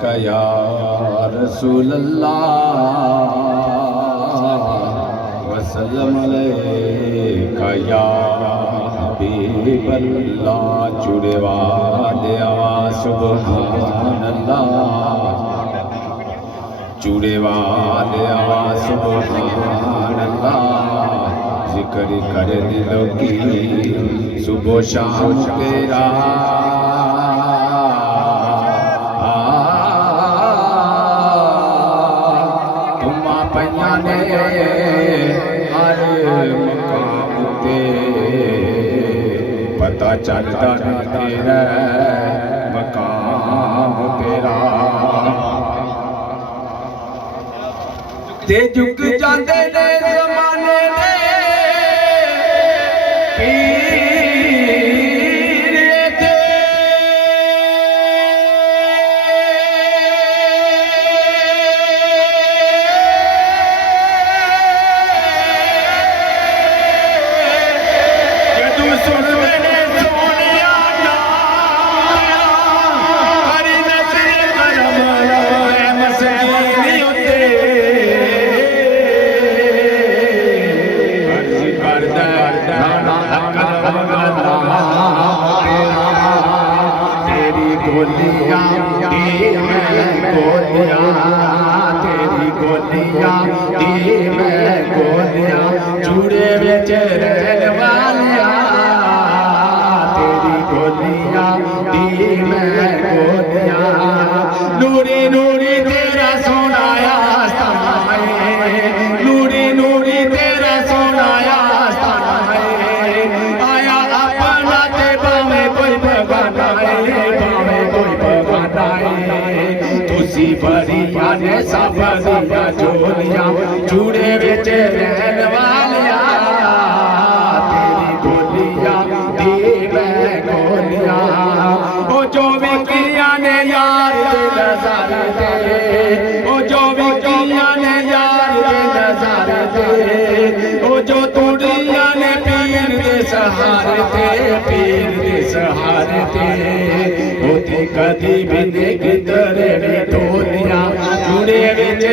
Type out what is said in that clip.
अलैका या रसूल अल्लाह वसल्लम अलैका या हबीब अल्लाह। जुड़े वाले आवाज़ सुभान अल्लाह, जुड़े वाले आवाज़ सुभान अल्लाह। जिक्र कर दिलों की सुबह शाम तेरा, तुमा पैया ने हर मकाम ते पता चलता तेरा मकाम तेरा। ते झुक जाते ने ज़माने दे पीर ते, जदू सुनते ने सोनिया हरी नजर करम मसकीन होते तेरी गोलियां गोलियां, तेरी गोलियां गोलियां, जुड़े बिच रहन वालिया। तेरी गोलियां गोलियां, नूरी नूरी तेरा सोना आस्ताना है, नूरी नूरी तेरा सोना आस्ताना है। आया अपना ते भावे कोई बगाना है, भावे कोई बगाना है। तुसी बड़िया ने सब दिया झोलियां, जुड़े बिच रहन वालिया। तेरी गोलियां गोलियां, ओ जो विकिया ने यार दे नज़ारे दे, ओ जो विकिया ने यार दे नज़ारे दे, ओ जो तुड़िया ने पीर दे सहारे थे, पीर दे सहारे थे। होती कदी भी किधरे ने टोलियां, जुड़े बिच